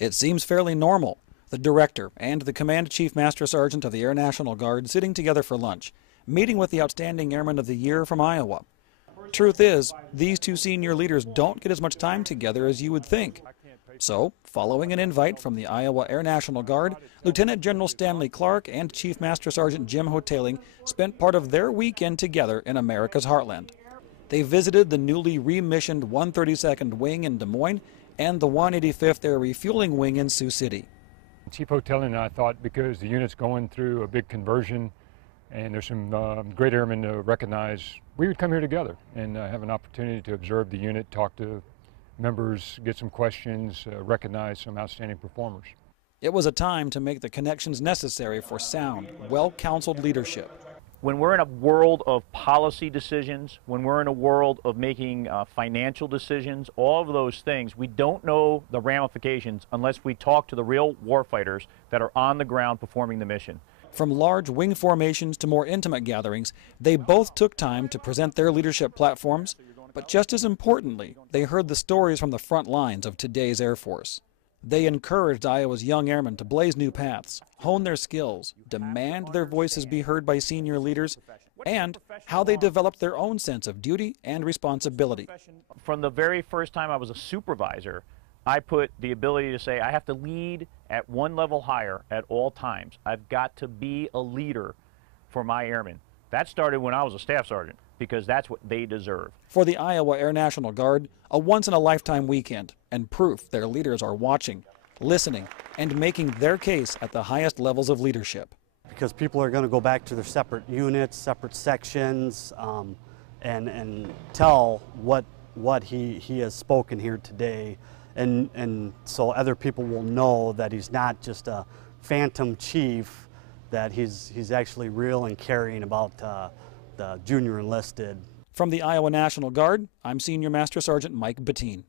It seems fairly normal. The director and the Command Chief Master Sergeant of the Air National Guard sitting together for lunch, meeting with the Outstanding Airman of the Year from Iowa. Truth is, these two senior leaders don't get as much time together as you would think. So, following an invite from the Iowa Air National Guard, Lieutenant General Stanley Clark and Chief Master Sergeant Jim Hoteling spent part of their weekend together in America's heartland. They visited the newly remissioned 132nd Wing in Des Moines and the 185th Air Refueling Wing in Sioux City. Chief Hoteling and I thought, because the unit's going through a big conversion and there's some great airmen to recognize, we would come here together and have an opportunity to observe the unit, talk to members, get some questions, recognize some outstanding performers. It was a time to make the connections necessary for sound, well-counseled leadership. When we're in a world of policy decisions, when we're in a world of making financial decisions, all of those things, we don't know the ramifications unless we talk to the real warfighters that are on the ground performing the mission. From large wing formations to more intimate gatherings, they both took time to present their leadership platforms, but just as importantly, they heard the stories from the front lines of today's Air Force. They encouraged Iowa's young airmen to blaze new paths, hone their skills, demand their voices be heard by senior leaders, and how they developed their own sense of duty and responsibility. From the very first time I was a supervisor, I put the ability to say I have to lead at one level higher at all times. I've got to be a leader for my airmen. That started when I was a staff sergeant, because that's what they deserve. For the Iowa Air National Guard, a once-in-a-lifetime weekend and proof their leaders are watching, listening, and making their case at the highest levels of leadership. Because people are going to go back to their separate units, separate sections, and tell what he has spoken here today. And so other people will know that he's not just a phantom chief, that he's actually real and caring about the junior enlisted. From the Iowa National Guard, I'm Senior Master Sergeant Mike Bettine.